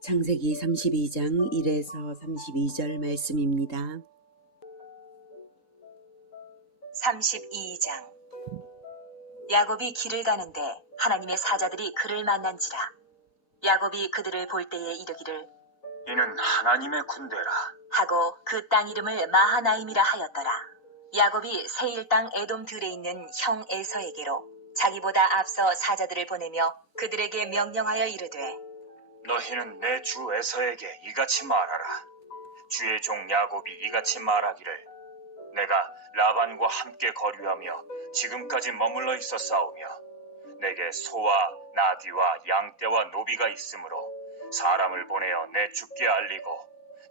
창세기 32장 1에서 32절 말씀입니다. 32장. 야곱이 길을 가는데 하나님의 사자들이 그를 만난지라. 야곱이 그들을 볼 때에 이르기를 이는 하나님의 군대라. 하고 그 땅 이름을 마하나임이라 하였더라. 야곱이 세일 땅 에돔 들에 있는 형 에서에게로 자기보다 앞서 사자들을 보내며 그들에게 명령하여 이르되 너희는 내 주 에서에게 이같이 말하라. 주의 종 야곱이 이같이 말하기를 내가 라반과 함께 거류하며 지금까지 머물러 있었사오며 내게 소와 나귀와 양떼와 노비가 있으므로 사람을 보내어 내 주께 알리고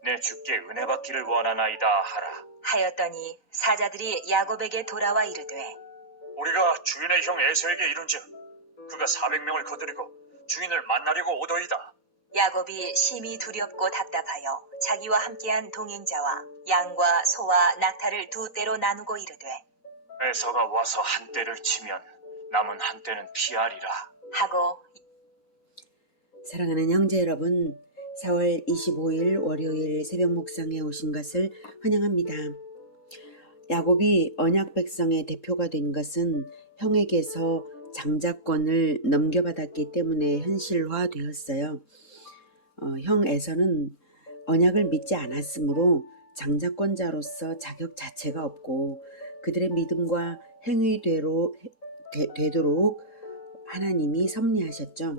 내 주께 은혜 받기를 원하나이다 하라. 하였더니 사자들이 야곱에게 돌아와 이르되 우리가 주인의 형 에서에게 이른즉 그가 400명을 거느리고 주인을 만나려고 오더이다. 야곱이 심히 두렵고 답답하여 자기와 함께한 동행자와 양과 소와 낙타를 두 떼로 나누고 이르되 에서가 와서 한 떼를 치면 남은 한 떼는 피하리라 하고. 사랑하는 형제 여러분, 4월 25일 월요일 새벽 묵상에 오신 것을 환영합니다. 야곱이 언약 백성의 대표가 된 것은 형에게서 장자권을 넘겨받았기 때문에 현실화되었어요. 형 에서는 언약을 믿지 않았으므로 장자권자로서 자격 자체가 없고 그들의 믿음과 행위대로 되도록 하나님이 섭리하셨죠.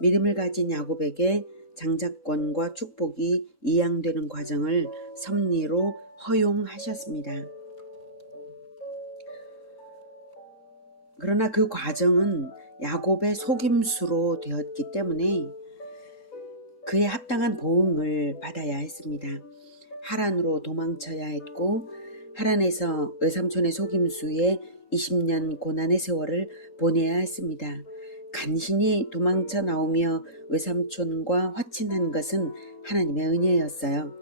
믿음을 가진 야곱에게 장자권과 축복이 이양되는 과정을 섭리로 허용하셨습니다. 그러나 그 과정은 야곱의 속임수로 되었기 때문에 그에 합당한 보응을 받아야 했습니다. 하란으로 도망쳐야 했고 하란에서 외삼촌의 속임수에 20년 고난의 세월을 보내야 했습니다. 간신히 도망쳐 나오며 외삼촌과 화친한 것은 하나님의 은혜였어요.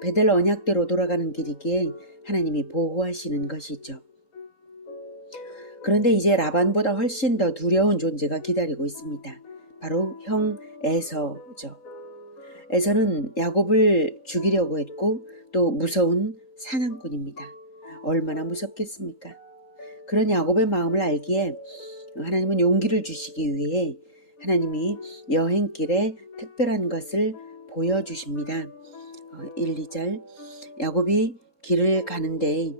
베델 언약대로 돌아가는 길이기에 하나님이 보호하시는 것이죠. 그런데 이제 라반보다 훨씬 더 두려운 존재가 기다리고 있습니다. 바로 형 에서죠. 에서는 야곱을 죽이려고 했고 또 무서운 사냥꾼입니다. 얼마나 무섭겠습니까? 그런 야곱의 마음을 알기에 하나님은 용기를 주시기 위해 하나님이 여행길에 특별한 것을 보여주십니다. 1, 2절. 야곱이 길을 가는데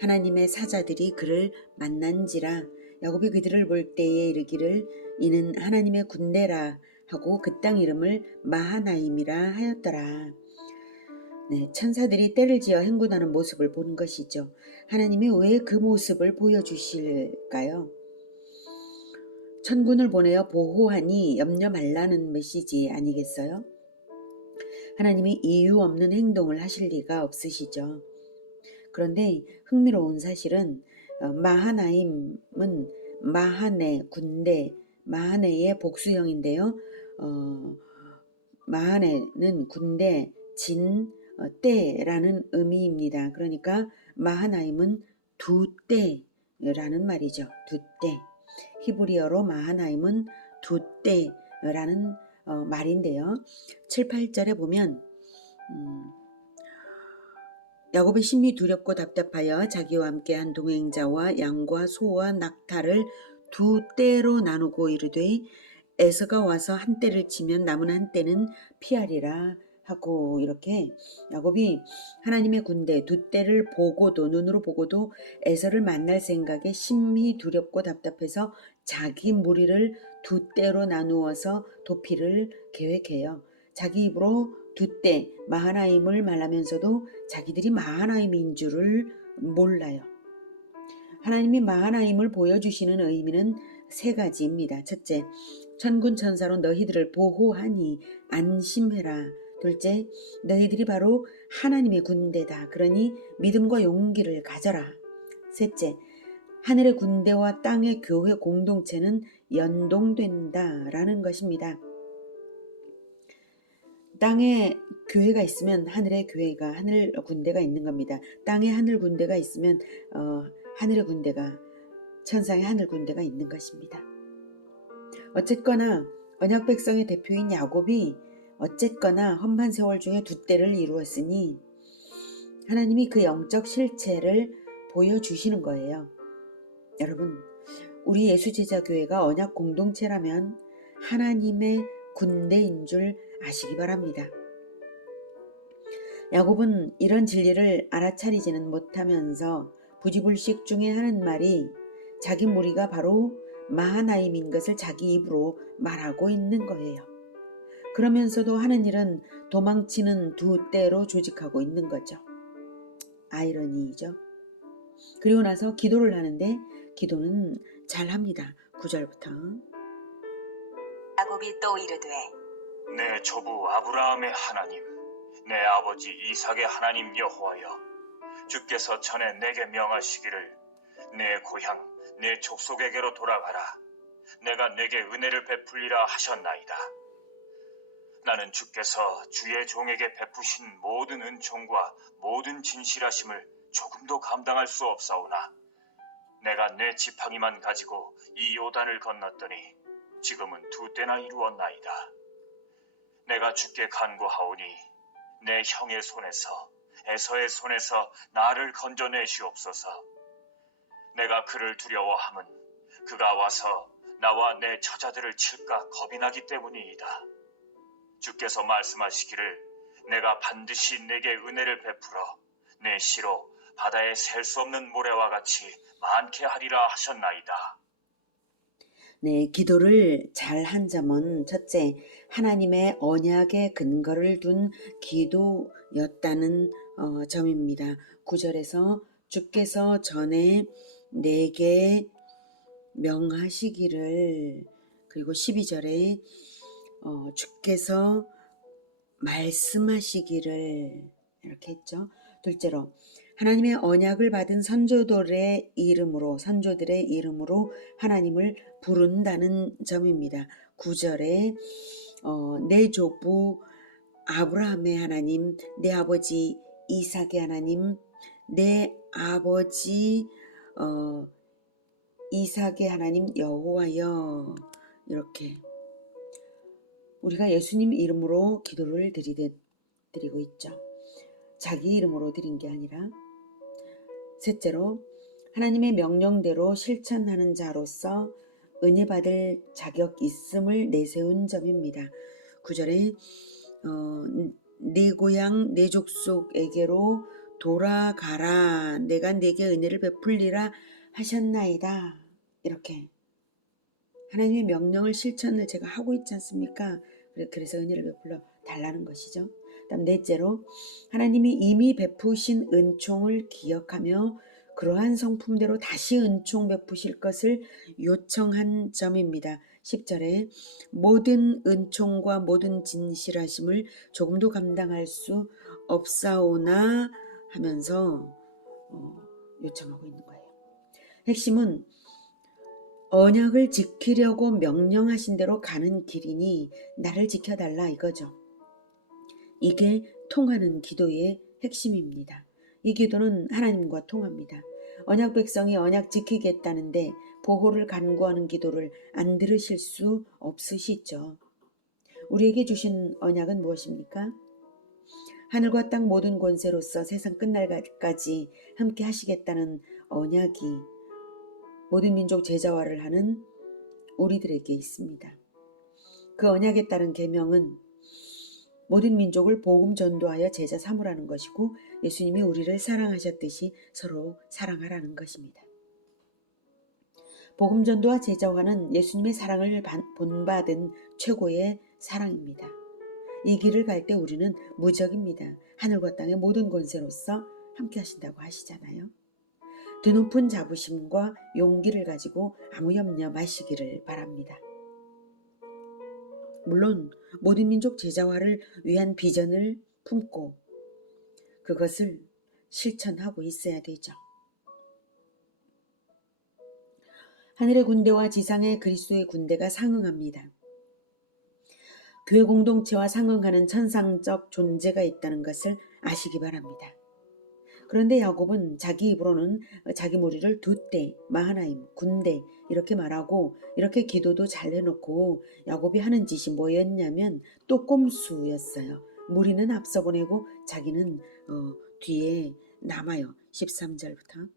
하나님의 사자들이 그를 만난지라. 야곱이 그들을 볼 때에 이르기를 이는 하나님의 군대라 하고 그 땅 이름을 마하나임이라 하였더라. 천사들이 떼를 지어 행군하는 모습을 보는 것이죠. 하나님이 왜 그 모습을 보여주실까요? 천군을 보내어 보호하니 염려 말라는 메시지 아니겠어요? 하나님이 이유 없는 행동을 하실 리가 없으시죠. 그런데 흥미로운 사실은 마하나임은 마하네, 군대, 마하네의 복수형인데요. 마하네는 군대, 진, 떼라는 의미입니다. 그러니까 마하나임은 두 떼라는 말이죠. 두 떼. 히브리어로 마하나임은 두 떼라는 말인데요. 7, 8절에 보면 야곱이 심히 두렵고 답답하여 자기와 함께한 동행자와 양과 소와 낙타를 두 떼로 나누고 이르되 에서가 와서 한 떼를 치면 남은 한 떼는 피하리라 하고, 이렇게 야곱이 하나님의 군대 두 떼를 보고도 눈으로 보고도 에서를 만날 생각에 심히 두렵고 답답해서 자기 무리를 두 떼로 나누어서 도피를 계획해요. 자기 입으로 두 떼 마하나임을 말하면서도 자기들이 마하나임인 줄을 몰라요. 하나님이 마하나임을 보여주시는 의미는 세 가지입니다. 첫째, 천군 천사로 너희들을 보호하니 안심해라. 둘째, 너희들이 바로 하나님의 군대다. 그러니 믿음과 용기를 가져라. 셋째, 하늘의 군대와 땅의 교회 공동체는 연동된다라는 것입니다. 땅에 교회가 있으면 하늘의 교회가, 하늘 군대가 있는 겁니다. 땅에 하늘 군대가 있으면 하늘의 군대가, 천상의 하늘 군대가 있는 것입니다. 어쨌거나 언약 백성의 대표인 야곱이 어쨌거나 험한 세월 중에 두 때를 이루었으니 하나님이 그 영적 실체를 보여주시는 거예요. 여러분, 우리 예수제자교회가 언약 공동체라면 하나님의 군대인 줄 아시기 바랍니다. 야곱은 이런 진리를 알아차리지는 못하면서 부지불식 중에 하는 말이 자기 무리가 바로 마하나임인 것을 자기 입으로 말하고 있는 거예요. 그러면서도 하는 일은 도망치는 두 때로 조직하고 있는 거죠. 아이러니이죠. 그리고 나서 기도를 하는데 기도는 잘합니다. 9절부터. 야곱이 또 이르되 내 조부 아브라함의 하나님, 내 아버지 이삭의 하나님 여호와여, 주께서 전에 내게 명하시기를 내 고향 내 족속에게로 돌아가라. 내가 내게 은혜를 베풀리라 하셨나이다. 나는 주께서 주의 종에게 베푸신 모든 은총과 모든 진실하심을 조금도 감당할 수 없사오나 내가 내 지팡이만 가지고 이 요단을 건넜더니 지금은 두 때나 이루었나이다. 내가 주께 간구하오니 내 형의 손에서 에서의 손에서 나를 건져내시옵소서. 내가 그를 두려워함은 그가 와서 나와 내 처자들을 칠까 겁이 나기 때문이이다. 주께서 말씀하시기를 내가 반드시 내게 은혜를 베풀어 내 시로 바다에 셀 수 없는 모래와 같이 많게 하리라 하셨나이다. 네, 기도를 잘한 점은 첫째, 하나님의 언약에 근거를 둔 기도였다는 점입니다. 9절에서 주께서 전에 내게 명하시기를, 그리고 12절에 주께서 말씀하시기를 이렇게 했죠. 둘째로 하나님의 언약을 받은 선조들의 이름으로 하나님을 부른다는 점입니다. 9절에 내 조부 아브라함의 하나님, 내 아버지 이삭의 하나님, 내 아버지 이삭의 하나님 여호와여, 이렇게 우리가 예수님 이름으로 기도를 드리고 있죠. 자기 이름으로 드린 게 아니라. 셋째로 하나님의 명령대로 실천하는 자로서 은혜 받을 자격 있음을 내세운 점입니다. 9절에 내 고향 내 족속에게로 돌아가라. 내가 내게 은혜를 베풀리라 하셨나이다. 이렇게 하나님의 명령을 실천을 제가 하고 있지 않습니까? 그래서 은혜를 베풀러 달라는 것이죠. 다음 넷째로 하나님이 이미 베푸신 은총을 기억하며 그러한 성품대로 다시 은총 베푸실 것을 요청한 점입니다. 10절에 모든 은총과 모든 진실하심을 조금도 감당할 수 없사오나 하면서 요청하고 있는 거예요. 핵심은 언약을 지키려고 명령하신 대로 가는 길이니 나를 지켜달라 이거죠. 이게 통하는 기도의 핵심입니다. 이 기도는 하나님과 통합니다. 언약 백성이 언약 지키겠다는데 보호를 간구하는 기도를 안 들으실 수 없으시죠. 우리에게 주신 언약은 무엇입니까? 하늘과 땅 모든 권세로서 세상 끝날까지 함께 하시겠다는 언약이 모든 민족 제자화를 하는 우리들에게 있습니다. 그 언약에 따른 계명은 모든 민족을 복음 전도하여 제자 삼으라는 것이고 예수님이 우리를 사랑하셨듯이 서로 사랑하라는 것입니다. 복음 전도와 제자화는 예수님의 사랑을 본받은 최고의 사랑입니다. 이 길을 갈 때 우리는 무적입니다. 하늘과 땅의 모든 권세로서 함께 하신다고 하시잖아요. 드높은 자부심과 용기를 가지고 아무 염려 마시기를 바랍니다. 물론 모든 민족 제자화를 위한 비전을 품고 그것을 실천하고 있어야 되죠. 하늘의 군대와 지상의 그리스도의 군대가 상응합니다. 교회 공동체와 상응하는 천상적 존재가 있다는 것을 아시기 바랍니다. 그런데 야곱은 자기 입으로는 자기 무리를 두 때, 마하나임, 군대, 이렇게 말하고 이렇게 기도도 잘 해놓고 야곱이 하는 짓이 뭐였냐면 또 꼼수였어요. 무리는 앞서 보내고 자기는 뒤에 남아요. 13절부터.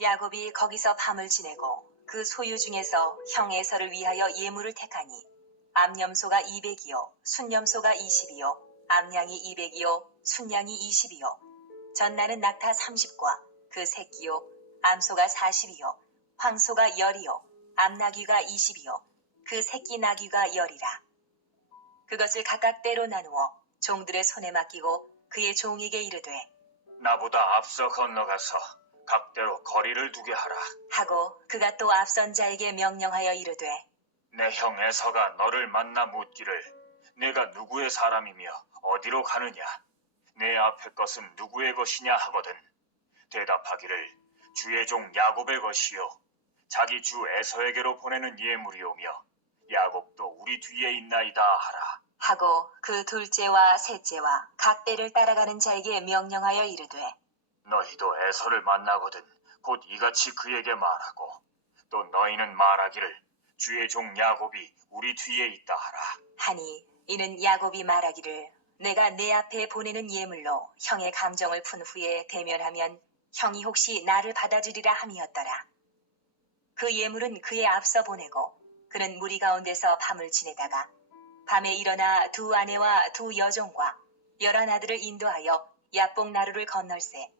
야곱이 거기서 밤을 지내고 그 소유 중에서 형 에서를 위하여 예물을 택하니 암염소가 200이요 순염소가 20이요 암양이 200이요 순양이 20이요 전나는 낙타 30과 그 새끼요 암소가 40이요 황소가 10이요 암나귀가 20이요 그 새끼 나귀가 10이라. 그것을 각각 때로 나누어 종들의 손에 맡기고 그의 종에게 이르되 나보다 앞서 건너가서 각대로 거리를 두게 하라. 하고 그가 또 앞선 자에게 명령하여 이르되 내 형 에서가 너를 만나 묻기를 내가 누구의 사람이며 어디로 가느냐 내 앞의 것은 누구의 것이냐 하거든 대답하기를 주의 종 야곱의 것이요 자기 주 에서에게로 보내는 예물이오며 야곱도 우리 뒤에 있나이다 하라. 하고 그 둘째와 셋째와 각 때를 따라가는 자에게 명령하여 이르되 너희도 에서를 만나거든 곧 이같이 그에게 말하고 또 너희는 말하기를 주의 종 야곱이 우리 뒤에 있다 하라. 하니 이는 야곱이 말하기를 내가 내 앞에 보내는 예물로 형의 감정을 푼 후에 대면하면 형이 혹시 나를 받아주리라 함이었더라. 그 예물은 그의 앞서 보내고 그는 무리 가운데서 밤을 지내다가 밤에 일어나 두 아내와 두 여종과 11아들을 인도하여 야복 나루를 건널세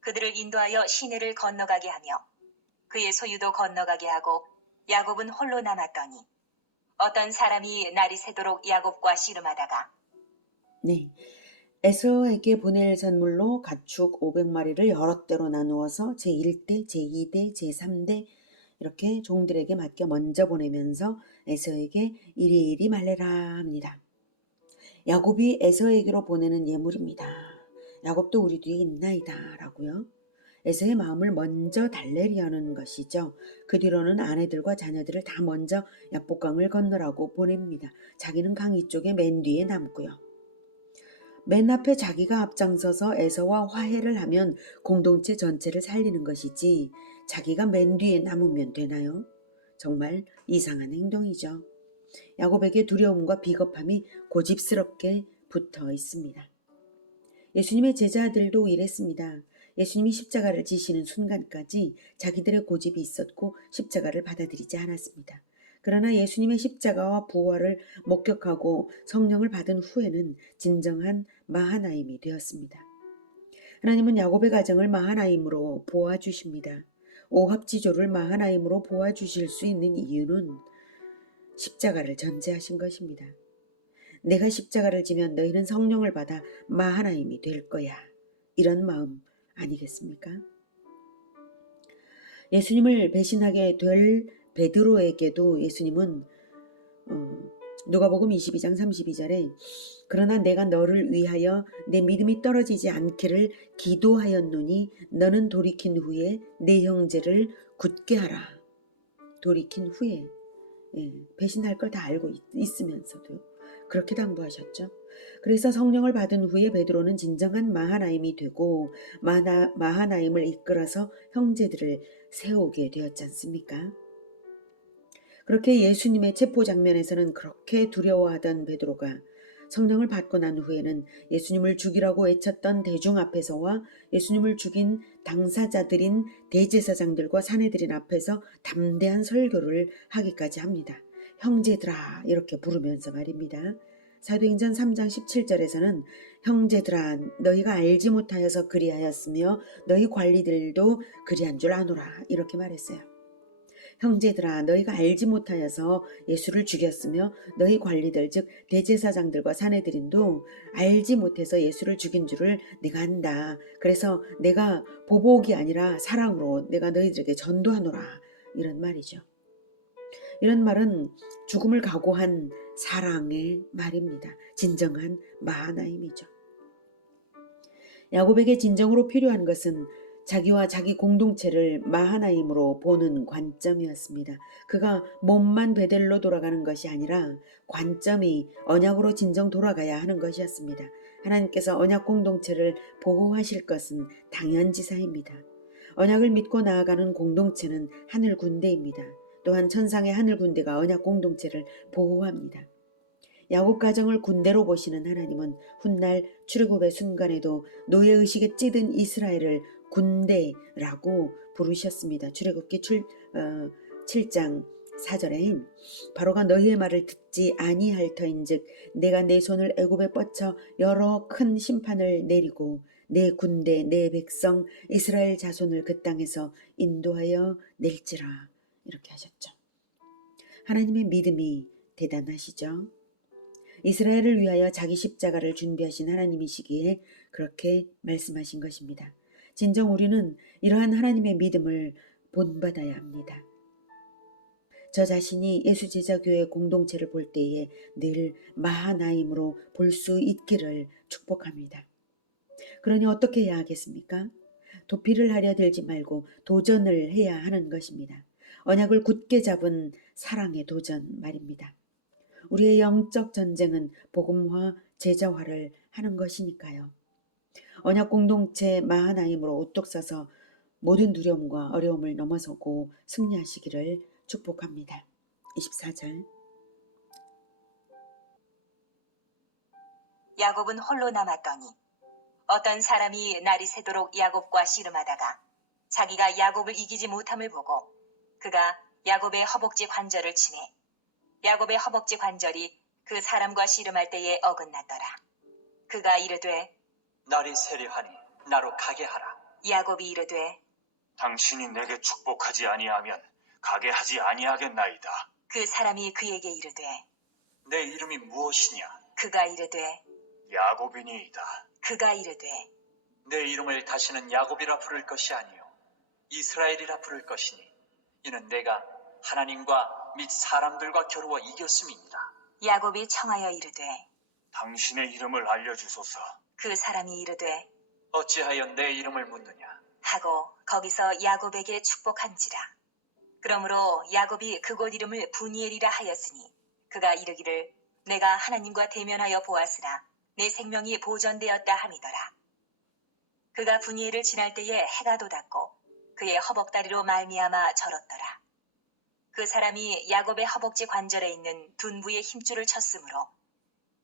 그들을 인도하여 시내를 건너가게 하며 그의 소유도 건너가게 하고 야곱은 홀로 남았더니 어떤 사람이 날이 새도록 야곱과 씨름하다가 네, 에서에게 보낼 선물로 가축 500마리를 여러 대로 나누어서 제1대, 제2대, 제3대 이렇게 종들에게 맡겨 먼저 보내면서 에서에게 이리이리 말해라 합니다. 야곱이 에서에게로 보내는 예물입니다. 야곱도 우리 뒤에 있나이다 라고요. 에서의 마음을 먼저 달래려는 것이죠. 그 뒤로는 아내들과 자녀들을 다 먼저 야복강을 건너라고 보냅니다. 자기는 강 이쪽에 맨 뒤에 남고요. 맨 앞에 자기가 앞장서서 에서와 화해를 하면 공동체 전체를 살리는 것이지 자기가 맨 뒤에 남으면 되나요? 정말 이상한 행동이죠. 야곱에게 두려움과 비겁함이 고집스럽게 붙어 있습니다. 예수님의 제자들도 이랬습니다. 예수님이 십자가를 지시는 순간까지 자기들의 고집이 있었고 십자가를 받아들이지 않았습니다. 그러나 예수님의 십자가와 부활을 목격하고 성령을 받은 후에는 진정한 마하나임이 되었습니다. 하나님은 야곱의 가정을 마하나임으로 보아주십니다. 오합지조를 마하나임으로 보아주실 수 있는 이유는 십자가를 전제하신 것입니다. 내가 십자가를 지면 너희는 성령을 받아 마하나임이 될 거야. 이런 마음 아니겠습니까? 예수님을 배신하게 될 베드로에게도 예수님은 누가복음 22장 32절에 그러나 내가 너를 위하여 내 믿음이 떨어지지 않기를 기도하였노니 너는 돌이킨 후에 내 형제를 굳게 하라. 돌이킨 후에 배신할 걸 다 알고 있으면서도 그렇게 당부하셨죠. 그래서 성령을 받은 후에 베드로는 진정한 마하나임이 되고 마하나임을 이끌어서 형제들을 세우게 되었지 않습니까? 그렇게 예수님의 체포 장면에서는 그렇게 두려워하던 베드로가 성령을 받고 난 후에는 예수님을 죽이라고 외쳤던 대중 앞에서와 예수님을 죽인 당사자들인 대제사장들과 사내들인 앞에서 담대한 설교를 하기까지 합니다. 형제들아 이렇게 부르면서 말입니다. 사도행전 3장 17절에서는 형제들아 너희가 알지 못하여서 그리하였으며 너희 관리들도 그리한 줄 아노라 이렇게 말했어요. 형제들아 너희가 알지 못하여서 예수를 죽였으며 너희 관리들 즉 대제사장들과 사내들인도 알지 못해서 예수를 죽인 줄을 내가 안다. 그래서 내가 보복이 아니라 사랑으로 내가 너희들에게 전도하노라 이런 말이죠. 이런 말은 죽음을 각오한 사랑의 말입니다. 진정한 마하나임이죠. 야곱에게 진정으로 필요한 것은 자기와 자기 공동체를 마하나임으로 보는 관점이었습니다. 그가 몸만 베델로 돌아가는 것이 아니라 관점이 언약으로 진정 돌아가야 하는 것이었습니다. 하나님께서 언약 공동체를 보호하실 것은 당연지사입니다. 언약을 믿고 나아가는 공동체는 하늘 군대입니다. 또한 천상의 하늘 군대가 언약 공동체를 보호합니다. 야곱 가정을 군대로 보시는 하나님은 훗날 출애굽의 순간에도 노예의식에 찌든 이스라엘을 군대라고 부르셨습니다. 출애굽기 7장 4절에 바로가 너희의 말을 듣지 아니할 터인즉 내가 내 손을 애굽에 뻗쳐 여러 큰 심판을 내리고 내 군대 내 백성 이스라엘 자손을 그 땅에서 인도하여 낼지라 이렇게 하셨죠. 하나님의 믿음이 대단하시죠. 이스라엘을 위하여 자기 십자가를 준비하신 하나님이시기에 그렇게 말씀하신 것입니다. 진정 우리는 이러한 하나님의 믿음을 본받아야 합니다. 저 자신이 예수제자교회 공동체를 볼 때에 늘 마하나임으로 볼 수 있기를 축복합니다. 그러니 어떻게 해야 하겠습니까? 도피를 하려 들지 말고 도전을 해야 하는 것입니다. 언약을 굳게 잡은 사랑의 도전 말입니다. 우리의 영적 전쟁은 복음화, 제자화를 하는 것이니까요. 언약 공동체 마하나임으로 우뚝 서서 모든 두려움과 어려움을 넘어서고 승리하시기를 축복합니다. 24절 야곱은 홀로 남았더니 어떤 사람이 날이 새도록 야곱과 씨름하다가 자기가 야곱을 이기지 못함을 보고 그가 야곱의 허벅지 관절을 치매 야곱의 허벅지 관절이 그 사람과 씨름할 때에 어긋났더라. 그가 이르되 날이 세려하니 나로 가게 하라. 야곱이 이르되 당신이 내게 축복하지 아니하면 가게 하지 아니하겠나이다. 그 사람이 그에게 이르되 내 이름이 무엇이냐? 그가 이르되 야곱이니이다. 그가 이르되 내 이름을 다시는 야곱이라 부를 것이 아니요 이스라엘이라 부를 것이니 이는 내가 하나님과 및 사람들과 겨루어 이겼음이니라. 야곱이 청하여 이르되 당신의 이름을 알려주소서. 그 사람이 이르되 어찌하여 내 이름을 묻느냐? 하고 거기서 야곱에게 축복한지라. 그러므로 야곱이 그곳 이름을 브니엘이라 하였으니 그가 이르기를 내가 하나님과 대면하여 보았으나 내 생명이 보존되었다 함이더라. 그가 브니엘을 지날 때에 해가 돋았고 그의 허벅다리로 말미암아 절었더라. 그 사람이 야곱의 허벅지 관절에 있는 둔부의 힘줄을 쳤으므로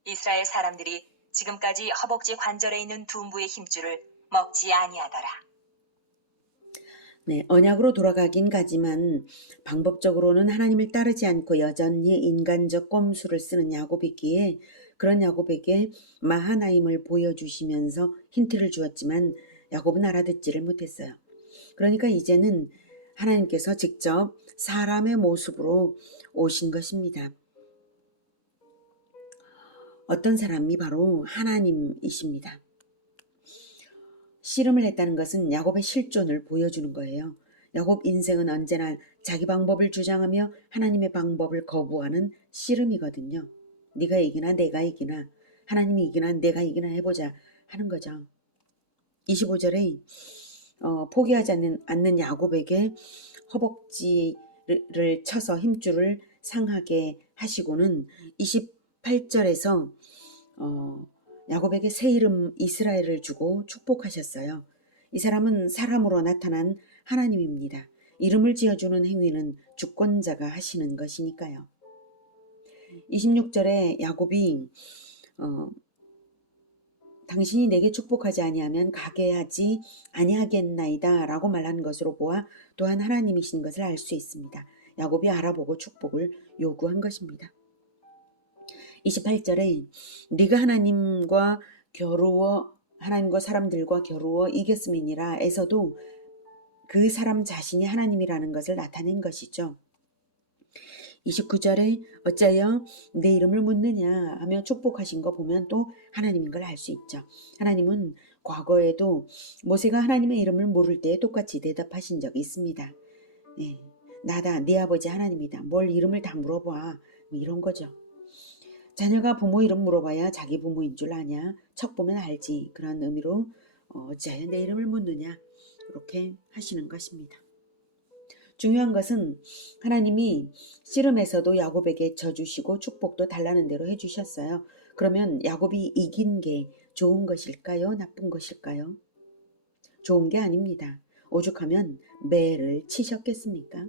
이스라엘 사람들이 지금까지 허벅지 관절에 있는 둔부의 힘줄을 먹지 아니하더라. 네, 언약으로 돌아가긴 가지만 방법적으로는 하나님을 따르지 않고 여전히 인간적 꼼수를 쓰는 야곱이기에 그런 야곱에게 마하나임을 보여주시면서 힌트를 주었지만 야곱은 알아듣지를 못했어요. 그러니까 이제는 하나님께서 직접 사람의 모습으로 오신 것입니다. 어떤 사람이 바로 하나님이십니다. 씨름을 했다는 것은 야곱의 실존을 보여주는 거예요. 야곱 인생은 언제나 자기 방법을 주장하며 하나님의 방법을 거부하는 씨름이거든요. 네가 이기나 내가 이기나 하나님이 이기나 내가 이기나 해보자 하는 거죠. 25절에 포기하지 않는 야곱에게 허벅지를 쳐서 힘줄을 상하게 하시고는 28절에서 야곱에게 새 이름 이스라엘을 주고 축복하셨어요. 이 사람은 사람으로 나타난 하나님입니다. 이름을 지어주는 행위는 주권자가 하시는 것이니까요. 26절에 야곱이 당신이 내게 축복하지 아니하면 가게 하지 아니하겠나이다 라고 말한 것으로 보아 또한 하나님이신 것을 알 수 있습니다. 야곱이 알아보고 축복을 요구한 것입니다. 28절에 네가 하나님과 사람들과 겨루어 이겼음이니라 에서도 그 사람 자신이 하나님이라는 것을 나타낸 것이죠. 29절에 어찌하여 내 이름을 묻느냐 하며 축복하신 거 보면 또 하나님인 걸 알 수 있죠. 하나님은 과거에도 모세가 하나님의 이름을 모를 때에 똑같이 대답하신 적이 있습니다. 네, 나다 네 아버지 하나님이다. 뭘 이름을 다 물어봐. 이런 거죠. 자녀가 부모 이름 물어봐야 자기 부모인 줄 아냐. 척 보면 알지. 그런 의미로 어찌하여 내 이름을 묻느냐. 이렇게 하시는 것입니다. 중요한 것은 하나님이 씨름에서도 야곱에게 져주시고 축복도 달라는 대로 해주셨어요. 그러면 야곱이 이긴 게 좋은 것일까요? 나쁜 것일까요? 좋은 게 아닙니다. 오죽하면 매를 치셨겠습니까?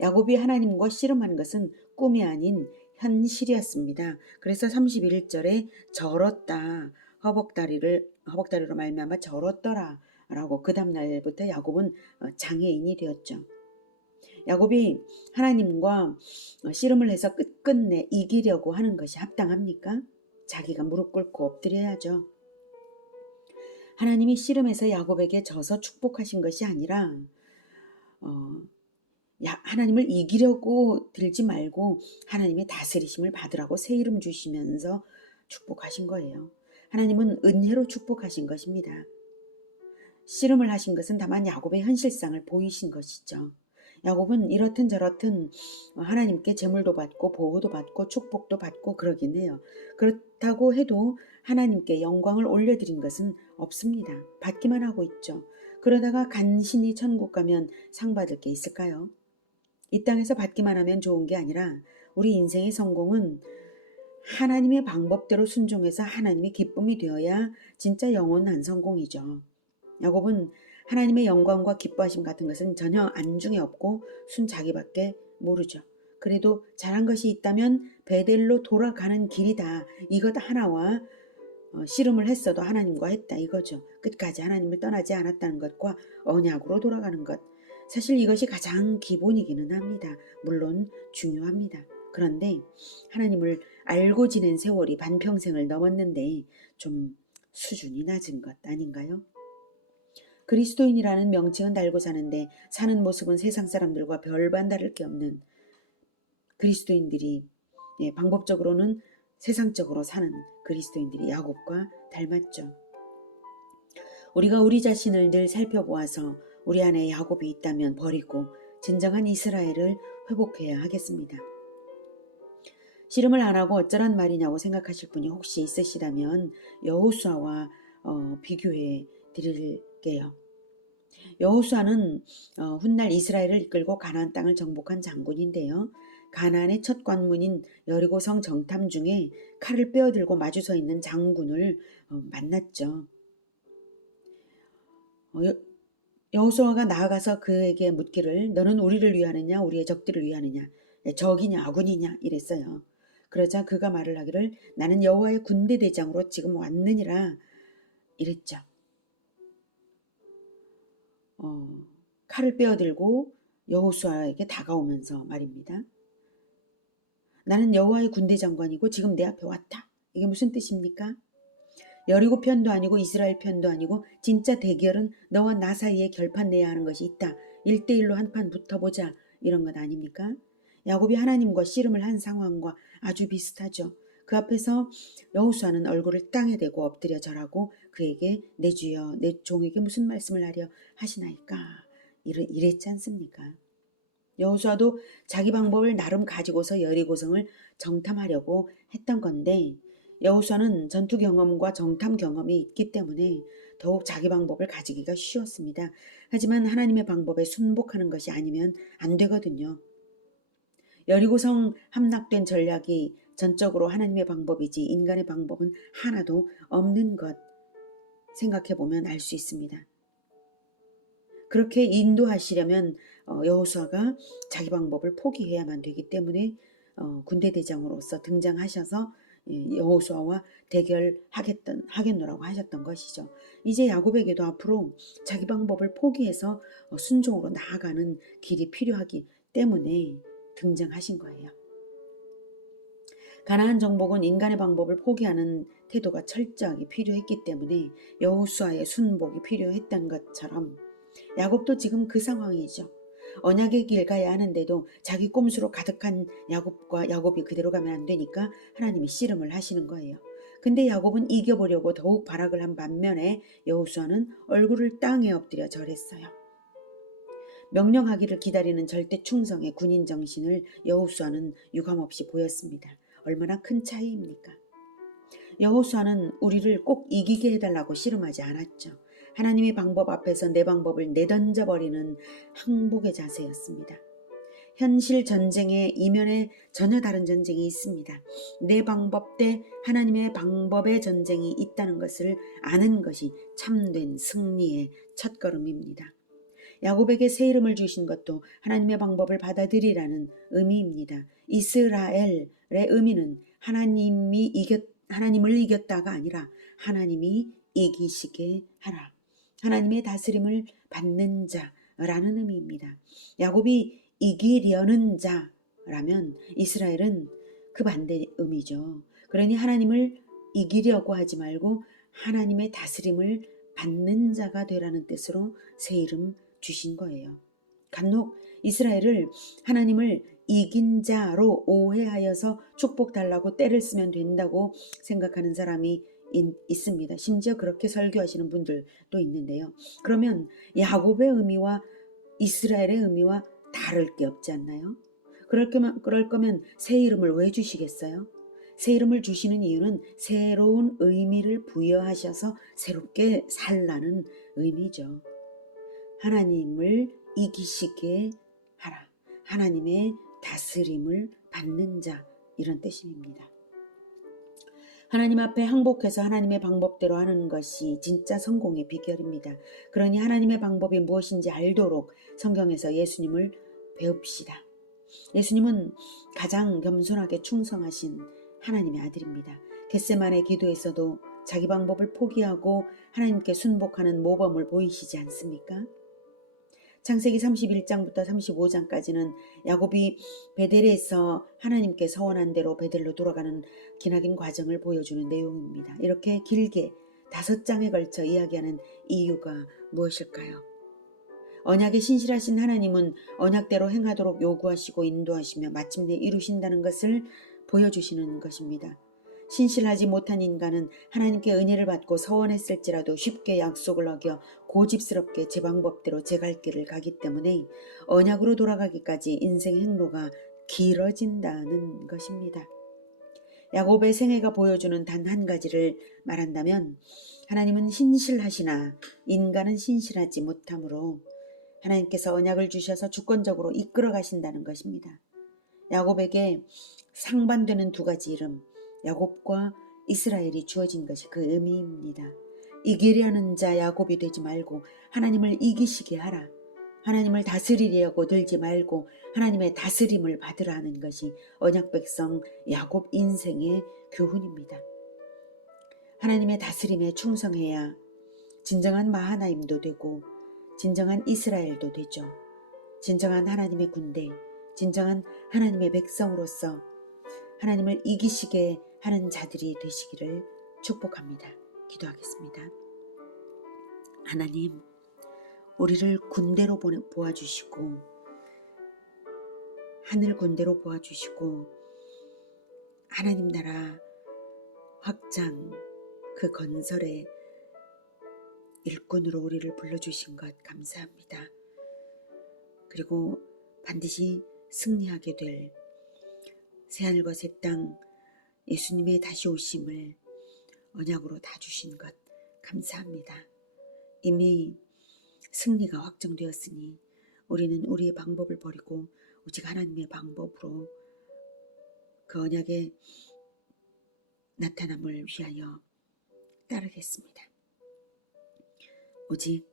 야곱이 하나님과 씨름한 것은 꿈이 아닌 현실이었습니다. 그래서 31절에 절었다. 허벅다리로 말미암아 절었더라 라고 그 다음날부터 야곱은 장애인이 되었죠. 야곱이 하나님과 씨름을 해서 끝끝내 이기려고 하는 것이 합당합니까? 자기가 무릎 꿇고 엎드려야죠. 하나님이 씨름해서 야곱에게 져서 축복하신 것이 아니라 하나님을 이기려고 들지 말고 하나님의 다스리심을 받으라고 새 이름 주시면서 축복하신 거예요. 하나님은 은혜로 축복하신 것입니다. 씨름을 하신 것은 다만 야곱의 현실상을 보이신 것이죠. 야곱은 이렇든 저렇든 하나님께 제물도 받고 보호도 받고 축복도 받고 그러긴 해요. 그렇다고 해도 하나님께 영광을 올려드린 것은 없습니다. 받기만 하고 있죠. 그러다가 간신히 천국 가면 상 받을 게 있을까요? 이 땅에서 받기만 하면 좋은 게 아니라 우리 인생의 성공은 하나님의 방법대로 순종해서 하나님의 기쁨이 되어야 진짜 영원한 성공이죠. 야곱은 하나님의 영광과 기뻐하심 같은 것은 전혀 안중에 없고 순자기밖에 모르죠. 그래도 잘한 것이 있다면 베델로 돌아가는 길이다. 이것 하나와 씨름을 했어도 하나님과 했다 이거죠. 끝까지 하나님을 떠나지 않았다는 것과 언약으로 돌아가는 것. 사실 이것이 가장 기본이기는 합니다. 물론 중요합니다. 그런데 하나님을 알고 지낸 세월이 반평생을 넘었는데 좀 수준이 낮은 것 아닌가요? 그리스도인이라는 명칭은 달고 사는데 사는 모습은 세상 사람들과 별반 다를 게 없는 그리스도인들이 방법적으로는 세상적으로 사는 그리스도인들이 야곱과 닮았죠. 우리가 우리 자신을 늘 살펴보아서 우리 안에 야곱이 있다면 버리고 진정한 이스라엘을 회복해야 하겠습니다. 씨름을 안 하고 어쩌란 말이냐고 생각하실 분이 혹시 있으시다면 여호수아와 비교해 드릴게요. 여호수아는 훗날 이스라엘을 이끌고 가나안 땅을 정복한 장군인데요. 가나안의 첫 관문인 여리고성 정탐 중에 칼을 빼어들고 마주서 있는 장군을 만났죠. 여호수아가 나아가서 그에게 묻기를 너는 우리를 위하느냐 우리의 적들을 위하느냐 적이냐 아군이냐 이랬어요. 그러자 그가 말을 하기를 나는 여호와의 군대 대장으로 지금 왔느니라 이랬죠. 칼을 빼어들고 여호수아에게 다가오면서 말입니다. 나는 여호와의 군대 장관이고 지금 내 앞에 왔다. 이게 무슨 뜻입니까? 여리고 편도 아니고 이스라엘 편도 아니고 진짜 대결은 너와 나 사이에 결판 내야 하는 것이 있다. 1대1로 한판 붙어보자. 이런 것 아닙니까? 야곱이 하나님과 씨름을 한 상황과 아주 비슷하죠. 그 앞에서 여호수아는 얼굴을 땅에 대고 엎드려 절하고 그에게 내 주여 내 종에게 무슨 말씀을 하려 하시나이까 이랬지 않습니까? 여호수아도 자기 방법을 나름 가지고서 여리고성을 정탐하려고 했던 건데 여호수아는 전투 경험과 정탐 경험이 있기 때문에 더욱 자기 방법을 가지기가 쉬웠습니다. 하지만 하나님의 방법에 순복하는 것이 아니면 안 되거든요. 여리고성 함락된 전략이 전적으로 하나님의 방법이지 인간의 방법은 하나도 없는 것 생각해보면 알 수 있습니다. 그렇게 인도하시려면 여호수아가 자기 방법을 포기해야만 되기 때문에 군대 대장으로서 등장하셔서 여호수아와 대결하겠노라고 하셨던 것이죠. 이제 야곱에게도 앞으로 자기 방법을 포기해서 순종으로 나아가는 길이 필요하기 때문에 등장하신 거예요. 가나안 정복은 인간의 방법을 포기하는 태도가 철저하게 필요했기 때문에 여호수아의 순복이 필요했던 것처럼 야곱도 지금 그 상황이죠. 언약의 길 가야 하는데도 자기 꼼수로 가득한 야곱이 그대로 가면 안 되니까 하나님이 씨름을 하시는 거예요. 근데 야곱은 이겨보려고 더욱 발악을 한 반면에 여호수아는 얼굴을 땅에 엎드려 절했어요. 명령하기를 기다리는 절대 충성의 군인 정신을 여호수아는 유감없이 보였습니다. 얼마나 큰 차이입니까? 여호수아는 우리를 꼭 이기게 해달라고 씨름하지 않았죠. 하나님의 방법 앞에서 내 방법을 내던져버리는 항복의 자세였습니다. 현실 전쟁의 이면에 전혀 다른 전쟁이 있습니다. 내 방법 대 하나님의 방법의 전쟁이 있다는 것을 아는 것이 참된 승리의 첫걸음입니다. 야곱에게 새 이름을 주신 것도 하나님의 방법을 받아들이라는 의미입니다. 이스라엘의 의미는 하나님을 이겼다가 아니라 하나님이 이기시게 하라. 하나님의 다스림을 받는 자라는 의미입니다. 야곱이 이기려는 자라면 이스라엘은 그 반대 의미죠. 그러니 하나님을 이기려고 하지 말고 하나님의 다스림을 받는 자가 되라는 뜻으로 새 이름 주신 거예요. 간혹 이스라엘을 하나님을 이긴 자로 오해하여서 축복 달라고 때를 쓰면 된다고 생각하는 사람이 있습니다. 심지어 그렇게 설교하시는 분들도 있는데요. 그러면 야곱의 의미와 이스라엘의 의미와 다를 게 없지 않나요? 그럴 거면 새 이름을 왜 주시겠어요? 새 이름을 주시는 이유는 새로운 의미를 부여하셔서 새롭게 살라는 의미죠. 하나님을 이기시게 하라. 하나님의 다스림을 받는 자, 이런 뜻입니다. 하나님 앞에 항복해서 하나님의 방법대로 하는 것이 진짜 성공의 비결입니다. 그러니 하나님의 방법이 무엇인지 알도록 성경에서 예수님을 배웁시다. 예수님은 가장 겸손하게 충성하신 하나님의 아들입니다. 겟세마네 기도에서도 자기 방법을 포기하고 하나님께 순복하는 모범을 보이시지 않습니까? 창세기 31장부터 35장까지는 야곱이 베델에서 하나님께 서원한 대로 베델로 돌아가는 기나긴 과정을 보여주는 내용입니다. 이렇게 길게 5장에 걸쳐 이야기하는 이유가 무엇일까요? 언약에 신실하신 하나님은 언약대로 행하도록 요구하시고 인도하시며 마침내 이루신다는 것을 보여주시는 것입니다. 신실하지 못한 인간은 하나님께 은혜를 받고 서원했을지라도 쉽게 약속을 어겨 고집스럽게 제 방법대로 제 갈 길을 가기 때문에 언약으로 돌아가기까지 인생 행로가 길어진다는 것입니다. 야곱의 생애가 보여주는 단 한 가지를 말한다면 하나님은 신실하시나 인간은 신실하지 못하므로 하나님께서 언약을 주셔서 주권적으로 이끌어 가신다는 것입니다. 야곱에게 상반되는 2가지 이름, 야곱과 이스라엘이 주어진 것이 그 의미입니다. 이기려는 자 야곱이 되지 말고 하나님을 이기시게 하라. 하나님을 다스리려고 들지 말고 하나님의 다스림을 받으라는 것이 언약 백성 야곱 인생의 교훈입니다. 하나님의 다스림에 충성해야 진정한 마하나임도 되고 진정한 이스라엘도 되죠. 진정한 하나님의 군대, 진정한 하나님의 백성으로서 하나님을 이기시게 하는 자들이 되시기를 축복합니다. 기도하겠습니다. 하나님, 우리를 군대로 보아주시고 하늘 군대로 보아주시고 하나님 나라 확장 그 건설의 일꾼으로 우리를 불러주신 것 감사합니다. 그리고 반드시 승리하게 될 새하늘과 새 땅 예수님의 다시 오심을 언약으로 다 주신 것 감사합니다. 이미 승리가 확정되었으니 우리는 우리의 방법을 버리고 오직 하나님의 방법으로 그 언약의 나타남을 위하여 따르겠습니다. 오직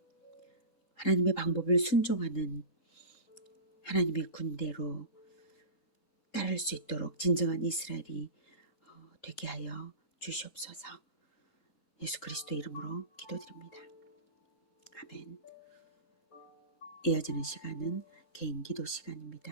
하나님의 방법을 순종하는 하나님의 군대로 따를 수 있도록 진정한 이스라엘이 되게 하여 주시옵소서. 예수 그리스도 이름으로 기도드립니다. 아멘. 이어지는 시간은 개인 기도 시간입니다.